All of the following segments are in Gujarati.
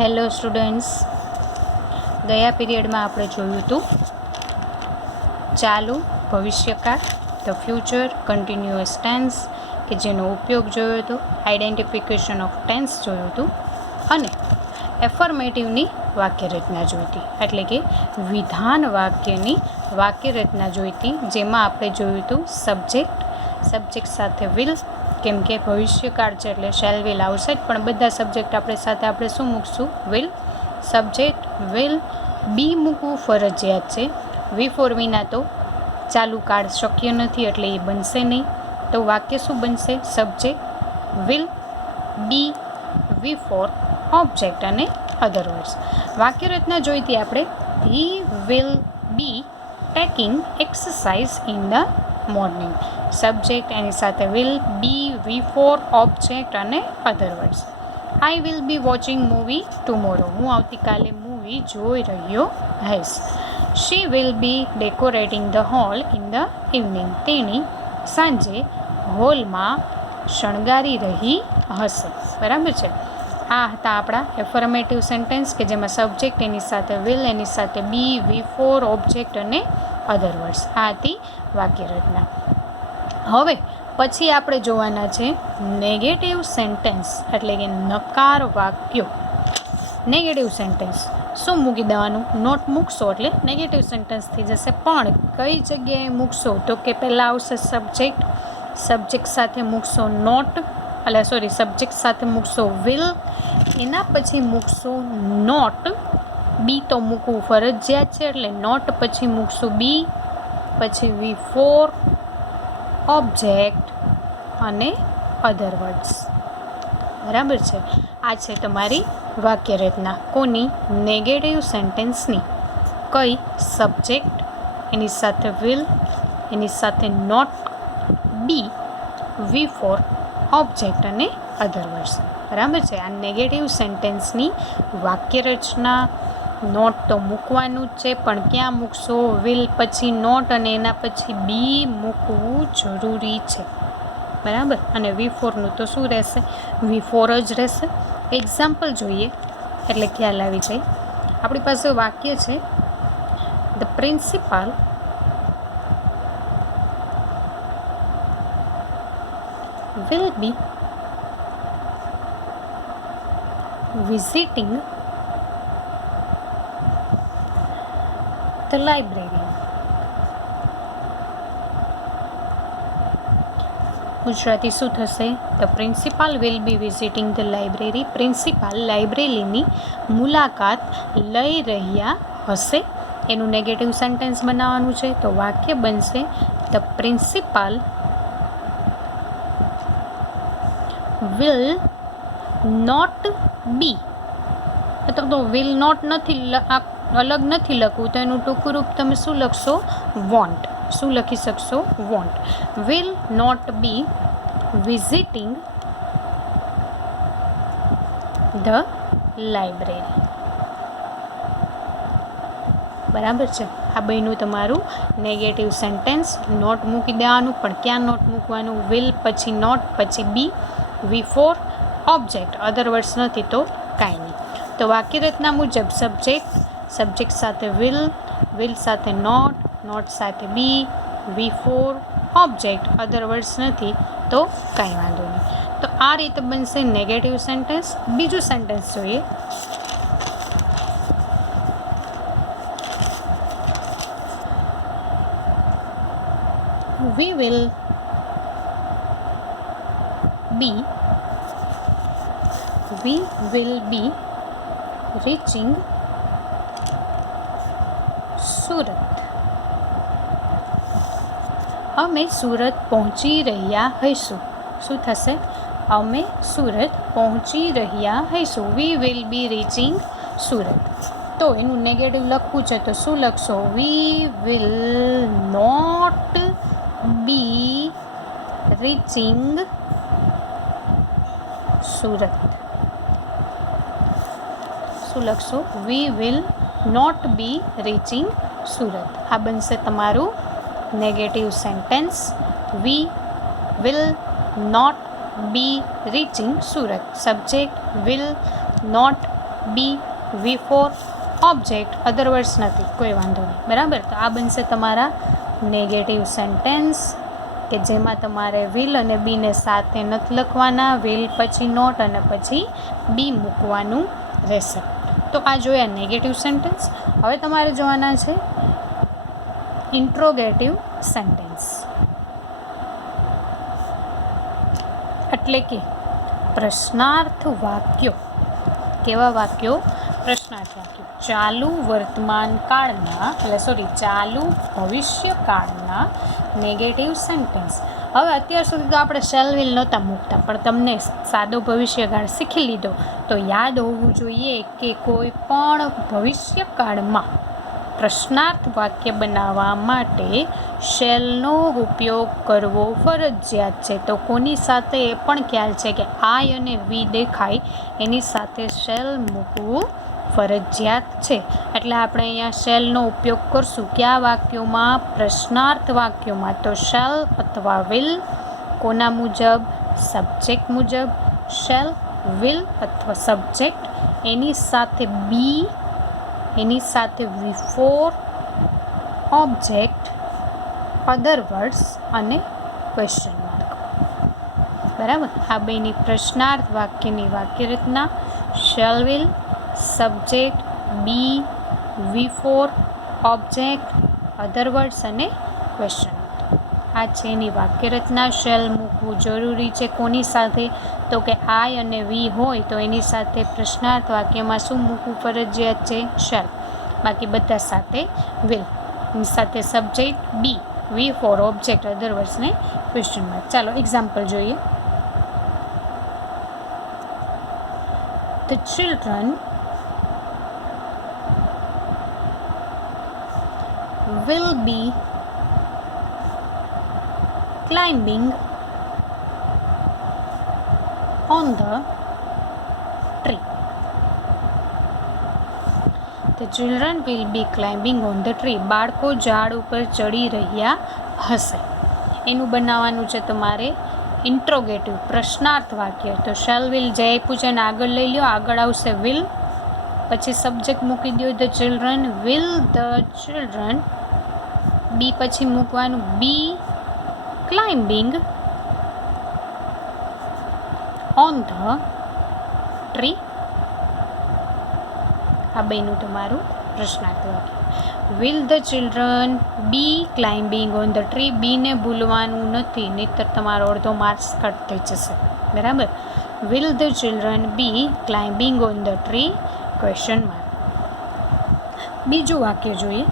હેલો સ્ટુડન્ટ્સ, ગયા પીરિયડમાં આપણે જોયું હતું ચાલુ ભવિષ્યકાળ, ધ ફ્યુચર કન્ટિન્યુઅસ ટેન્સ, કે જેનો ઉપયોગ જોયો હતો, આઈડેન્ટિફિકેશન ઓફ ટેન્સ જોયું હતું અને એફર્મેટિવની વાક્યરચના જોઈતી, એટલે કે વિધાન વાક્યની વાક્યરચના જોઈતી, જેમાં આપણે જોયું હતું સબ્જેક્ટ સાથે વિલ, કેમ કે ભવિષ્યકાળ છે એટલે શેલ વિલ આવશે જ, પણ બધા સબ્જેક્ટ આપણે શું મૂકશું? વિલ. સબ્જેક્ટ વિલ બી મૂકવું ફરજિયાત છે. વી ફોર વિના તો ચાલુ કાળ શક્ય નથી, એટલે એ બનશે નહીં. તો વાક્ય શું બનશે? Subject will be V four object અને અધર વર્ડ્સ. વાક્યરચના જોઈતી આપણે he will be taking exercise in the morning. Subject એની સાથે will be V four object અને other words. I will be watching movie tomorrow. હું આવતીકાલે મૂવી જોઈ રહ્યો હઈશ. She will be decorating the hall in the evening. તેણી સાંજે હોલમાં શણગારી રહી હશે. બરાબર છે. આ હતા આપણા એફર્મેટિવ સેન્ટેન્સ, કે જેમાં સબ્જેક્ટ એની સાથે વિલ, એની સાથે બી વી ફોર ઓબ્જેક્ટ અને અધર વર્ડ્સ. આ હતી વાક્યરચના. હવે પછી આપણે જોવાના છે નેગેટિવ સેન્ટેન્સ, એટલે કે નકાર વાક્યો. નેગેટિવ સેન્ટેન્સ શું મૂકી દેવાનું? નોટ મૂકશો એટલે નેગેટિવ સેન્ટેન્સ થઈ જશે. પણ કઈ જગ્યાએ મૂકશો? તો કે પહેલાં આવશે સબ્જેક્ટ સાથે મૂકશો સબ્જેક્ટ સાથે મૂકશો વિલ, એના પછી મૂકશો નોટ. બી તો મૂકવું ફરજિયાત છે, એટલે નોટ પછી મૂકશું બી, પછી વી ફોર ઓબ્જેક્ટ અને અધર વર્ડ્સ. બરાબર છે. આ છે તમારી વાક્યરચના. કોની? નેગેટિવ સેન્ટેન્સની. કઈ? સબ્જેક્ટ એની સાથે વિલ, એની સાથે not, be V four object અને અધર વર્ડ્સ. બરાબર છે. આ નેગેટિવ સેન્ટેન્સની વાક્યરચના. નોટ તો મૂકવાનું જ છે, પણ ક્યાં મૂકશો? વિલ પછી નોટ અને એના પછી બી મૂકવું જરૂરી છે. બરાબર. અને વી ફોરનું તો શું રહેશે? વી ફોર જ રહેશે. એક્ઝામ્પલ જોઈએ એટલે ખ્યાલ આવી જાય. આપણી પાસે વાક્ય છે, the principal will be visiting the library. Gujarati શું થશે? The principal will be visiting the library. Principal લાઇબ્રેરીની મુલાકાત લઈ રહ્યા હશે. એનું નેગેટિવ સેન્ટેન્સ બનાવવાનું છે, તો વાક્ય બનશે the principal will not be. તો વિલ નોટ નથી, અલગ નથી લખવું, તો એનું ટૂંકું રૂપ તમે શું લખશો? વોન્ટ. શું લખી શકશો? Won't. Will not be visiting the library. બરાબર છે. આ બન્યું તમારું નેગેટિવ સેન્ટેન્સ. નોટ મૂકી દેવાનું, પણ ક્યાં નોટ મૂકવાનું? વિલ પછી નોટ પછી બી V four object. Other words નથી તો કાંઈ નહીં. તો વાક્યરચના મુજબ સબ્જેક્ટ સાથે વિલ સાથે નોટ સાથે બી V four object. Other words નથી તો કાંઈ વાંધો નહીં. તો આ રીતે બનશે નેગેટિવ સેન્ટેન્સ. બીજું સેન્ટેન્સ જોઈએ. We will be reaching Surat. અમે સુરત પહોંચી રહ્યા હઈશું. શું થશે? અમે સુરત પહોંચી રહ્યા હઈશું. We will be reaching Surat. તો એનું નેગેટિવ લખવું છે, તો શું લખશો? We will not be reaching Surat. શું લખશો? We will not be reaching Surat. આ બનશે તમારું negative sentence. We will not be reaching Surat. Subject will not be V4 object, other words નથી, કોઈ વાંધો નહીં, બરાબર. તો આ બનશે તમારા નેગેટિવ સેન્ટેન્સ કે જેમાં તમારે વિલ અને બીને સાથે નથી લખવાના, વિલ પછી નોટ અને પછી બી મૂકવાનું રહેશે. તો આ જોયા નેગેટિવ સેન્ટેન્સ. હવે તમારે જોવાના છે ઇન્ટ્રોગેટિવ સેન્ટેન્સ, એટલે કે પ્રશ્નાર્થ વાક્યો. કેવા વાક્યો? પ્રશ્નાર્થ વાક્યો. ચાલુ વર્તમાન કાળના ચાલુ ભવિષ્ય કાળના નેગેટિવ સેન્ટેન્સ. હવે અત્યાર સુધી તો આપણે શેલ વિલ નહોતા મૂકતા, પણ તમને સાદો ભવિષ્યકાળ શીખી લીધો તો યાદ હોવું જોઈએ કે કોઈ પણ ભવિષ્યકાળમાં પ્રશ્નાર્થ વાક્ય બનાવવા માટે શેલનો ઉપયોગ કરવો ફરજિયાત છે. તો કોની સાથે એ પણ ખ્યાલ છે કે આઈ અને વી દેખાય એની સાથે શેલ મૂકવું ફરજિયાત છે. એટલે આપણે અહીંયા શેલનો ઉપયોગ કરશું. કયા વાક્યોમાં? પ્રશ્નાર્થ વાક્યોમાં. તો શેલ અથવા વિલ કોના મુજબ? સબ્જેક્ટ મુજબ. શેલ વિલ અથવા સબ્જેક્ટ, એની સાથે બી, એની સાથે V4 ઓબ્જેક્ટ, અધર વર્ડ્સ અને ક્વેશ્ચન માર્ક. બરાબર. આ બેની પ્રશ્નાર્થ વાક્યની વાક્ય રચના shall will, subject, be, V4 object, other words અને ક્વેશ્ચન માર્ક. આ છે એની વાક્ય રચના. શેલ મૂકવું જરૂરી છે. કોની સાથે? તો કે આઈ અને વી હોય તો એની સાથે પ્રશ્નાર્થ વાક્યમાં શું મૂકવું ફરજિયાત છે? શેલ. બાકી બધા સાથે વિલ. એની સાથે subject, be, V4 object, other words ને ક્વેશ્ચન માર્ક. ચાલો એક્ઝામ્પલ જોઈએ. The children will be climbing on the tree. The children will be climbing on the tree. બાળકો ઝાડ ઉપર ચડી રહ્યા હશે. એનું બનાવવાનું છે તમારે ઇન્ટ્રોગેટિવ પ્રશ્નાર્થ વાક્ય. તો શેલ વિલ જે આપ્યું છે એને આગળ લઈ લો. આગળ આવશે વિલ, પછી સબ્જેક્ટ મૂકી દો the children. Will the children. Be પછી મૂકવાનું be climbing on the tree. આ બેનું તમારું પ્રશ્નાર્થ વાક્ય. Will the children be climbing on the tree. બીને ભૂલવાનું નથી, નહીંતર તમારો અડધો માર્ક્સ કટ થઈ જશે. બરાબર. Will the children be climbing on the tree? Question mark. બીજું વાક્ય જોઈએ.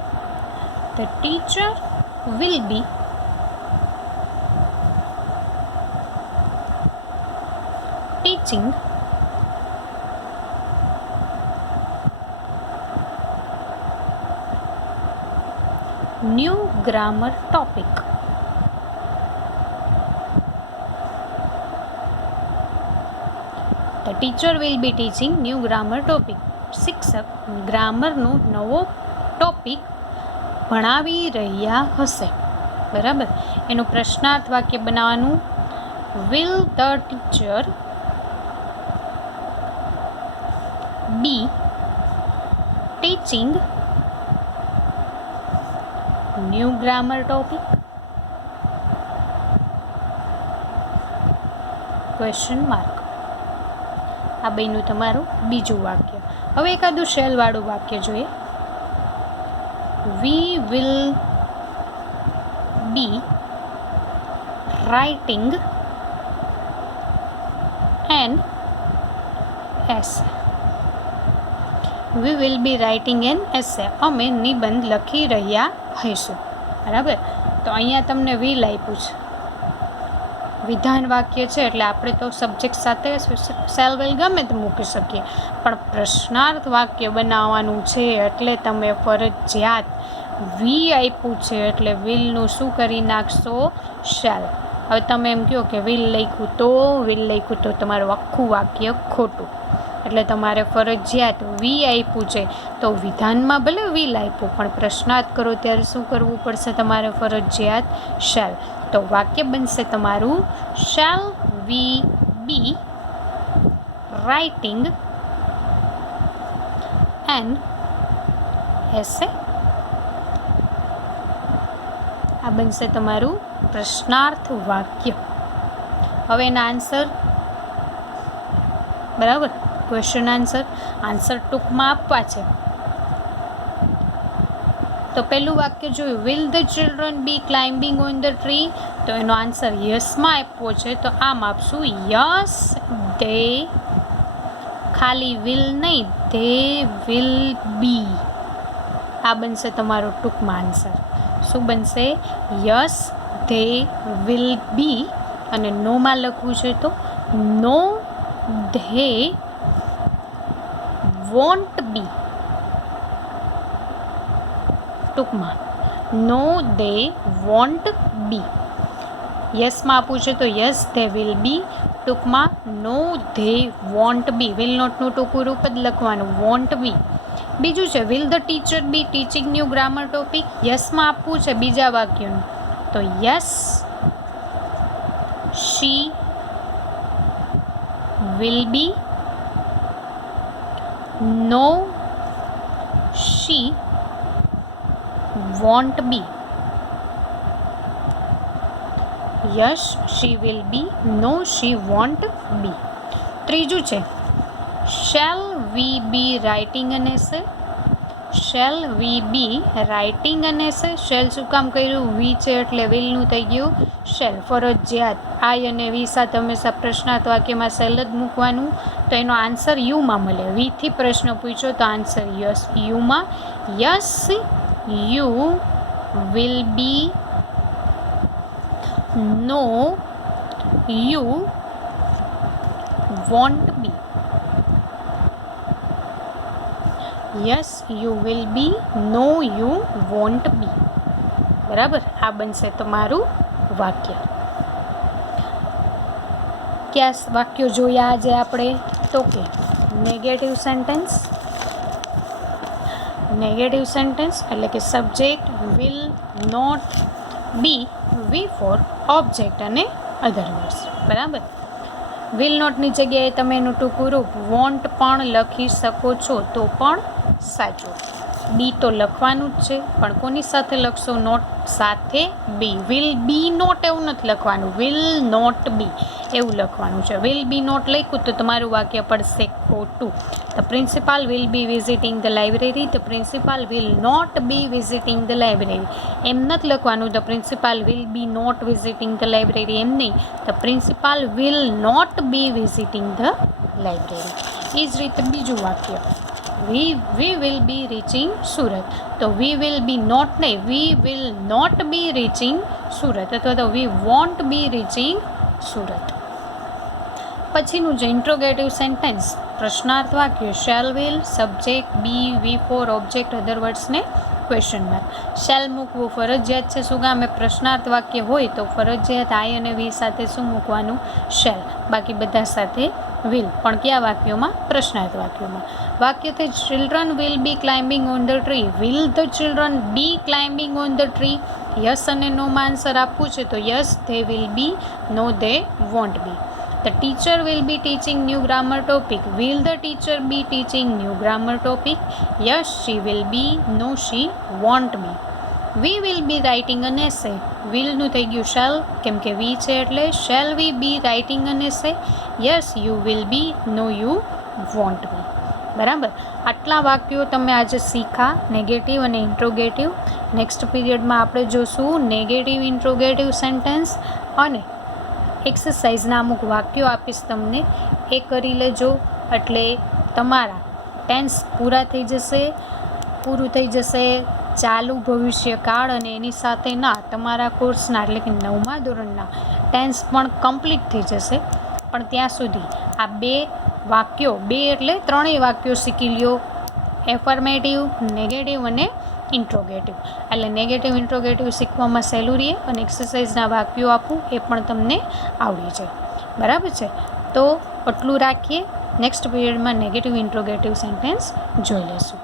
The teacher will be teaching new grammar topic. The teacher will be teaching new grammar topic. શિક્ષક ગ્રામરનો નવો ટોપિક ભણાવી રહ્યા હશે. બરાબર. એનું પ્રશ્નાર્થ વાક્ય બનાવવાનું will the teacher be teaching new grammar topic? Question mark. આ બેનું તમારું બીજું વાક્ય. હવે એકાદું શેલવાળું વાક્ય જોઈએ. We will be writing an essay. We will be writing an essay. અમે નિબંધ લખી રહ્યા હઈશું. બરાબર. તો અહીંયા તમને વિલ આપ્યું છે, વિધાન વાક્ય છે, એટલે આપણે તો સબ્જેક્ટ સાથે શેલ વિલ ગમે તે મૂકી શકીએ, પણ પ્રશ્નાર્થ વાક્ય બનાવવાનું છે એટલે તમે ફરજિયાત વી આપ્યું છે એટલે વિલનું શું કરી નાખશો? શેલ. હવે તમે એમ કહો કે વિલ લખ્યું તો તમારું આખું વાક્ય ખોટું. એટલે તમારે ફરજિયાત વી આપ્યું છે તો વિધાનમાં ભલે વિલ આપ્યું, પણ પ્રશ્નાર્થ કરો ત્યારે શું કરવું પડશે? તમારે ફરજિયાત શેલ. તો વાક્ય બનશે તમારું shall we be writing an essay. આ બનશે તમારું પ્રશ્નાર્થ વાક્ય. હવે એના આન્સર, બરાબર, ક્વેશ્ચન આન્સર ટૂંકમાં આપવા છે. તો પહેલું વાક્ય જોયું, will the children be climbing on the tree, તો એનો આન્સર યસમાં આપ્યો છે, તો આમ આપશું યસ દે, ખાલી વિલ નહીં, ધે વિલ બી. આ બનશે તમારો ટૂંકમાં આન્સર. શું બનશે? યસ ધે વિલ બી. અને નોમાં લખવું છે તો નો ધે વોન્ટ બી. ટૂંકમાં નો દે વોન્ટ બી. યસમાં આપવું છે તો યસ ધે વિલ બી. ટૂંકમાં no they won't be. Will નોટનું ટૂંકું રૂપ જ લખવાનું, વોન્ટ બી. બીજું છે will the teacher be teaching new grammar topic. યસમાં આપવું છે બીજા વાક્યનું, તો yes she will be. No she won't be. Yes, she will be. No, she won't be. ત્રીજું છે shall we be writing an essay. shall we be writing an essay. shall શું કામ કર્યું? વી છે એટલે વિલનું થઈ ગયું shall. ફરજિયાત આઈ અને વી સાથે હંમેશા પ્રશ્નાર્થ વાક્યમાં shall જ મૂકવાનું. તો એનો આન્સર યુમાં મળે. વીથી પ્રશ્ન પૂછ્યો તો આન્સર યસ યુમાં. Yes you will be. No, you won't be. Yes, you will be. No, you won't be. બરાબર, આ બનશે તમારું વાક્ય. કયા વાક્યો જોયા આજે આપણે? તો કે નેગેટિવ સેન્ટેન્સ. નેગેટિવ સેન્ટેન્સ એટલે કે subject will not be, V four object અને અધર વર્ડ્સ. બરાબર, વિલ નોટની જગ્યાએ તમે એનું ટૂંકું રૂપ વોન્ટ પણ લખી શકો છો તો પણ સાચું. બી તો લખવાનું જ છે, પણ કોની સાથે લખશો? નોટ સાથે બી. વિલ બી નોટ એવું નથી લખવાનું, વિલ નોટ બી એવું લખવાનું છે. વિલ બી નોટ લખ્યું તો તમારું વાક્ય પડશે ખોટું. The principal will be visiting the library. The principal will not be visiting the library. એમ નથી લખવાનું the principal will be not visiting the library, એમ નહીં. The principal will not be visiting the library. એ જ રીતે બીજું વાક્ય we will be reaching Surat. તો we will be not નહીં, we will not be reaching Surat અથવા તો we won't be reaching Surat. પછીનું જે ઇન્ટ્રોગેટિવ સેન્ટેન્સ પ્રશ્નાર્થ વાક્ય shall will subject be V four object other વર્ડ્સને ક્વેશ્ચન માર્ક. શેલ મૂકવું ફરજિયાત છે. શું કામ? પ્રશ્નાર્થ વાક્ય હોય તો ફરજિયાત આઈ અને વી સાથે શું મૂકવાનું? શેલ. બાકી બધા સાથે વિલ. પણ કયા વાક્યોમાં? પ્રશ્નાર્થ વાક્યોમાં. વાક્ય છે children will be climbing on the tree. Will the children be climbing on the tree. Yes અને નોમાં આન્સર આપવું છે તો yes they will be, no they won't be. The teacher will be teaching new grammar topic. Will the teacher be teaching new grammar topic? Yes, she will be. No, she won't be. We will be writing an essay. Will નું થઈ ગયું shall, કેમ કે we છે એટલે. Shall we be writing an essay? Yes, you will be. No, you won't be. બરાબર, આટલા વાક્યો તમે આજે શીખા, નેગેટિવ અને ઇન્ટ્રોગેટિવ. નેક્સ્ટ પીરિયડમાં આપણે જોશું નેગેટિવ ઇન્ટ્રોગેટિવ સેન્ટેન્સ અને એક્સરસાઇઝના અમુક વાક્યો આપીશ તમને, એ કરી લેજો. એટલે તમારા ટેન્સ પૂરું થઈ જશે ચાલુ ભવિષ્યકાળ, અને એની સાથે તમારા કોર્સના એટલે કે 9મા ધોરણના ટેન્સ પણ કમ્પ્લીટ થઈ જશે. પણ ત્યાં સુધી આ ત્રણેય વાક્યો શીખી લ્યો. એફર્મેટિવ, નેગેટિવ અને ઇન્ટ્રોગેટિવ. એટલે નેગેટિવ ઇન્ટ્રોગેટિવ શીખવામાં સહેલું રહે અને એક્સરસાઇઝના વાક્યો આપું એ પણ તમને આવડી જાય. બરાબર છે, તો આટલું રાખીએ. નેક્સ્ટ પીરિયડમાં નેગેટિવ ઇન્ટ્રોગેટિવ સેન્ટેન્સ જોઈ લેશું.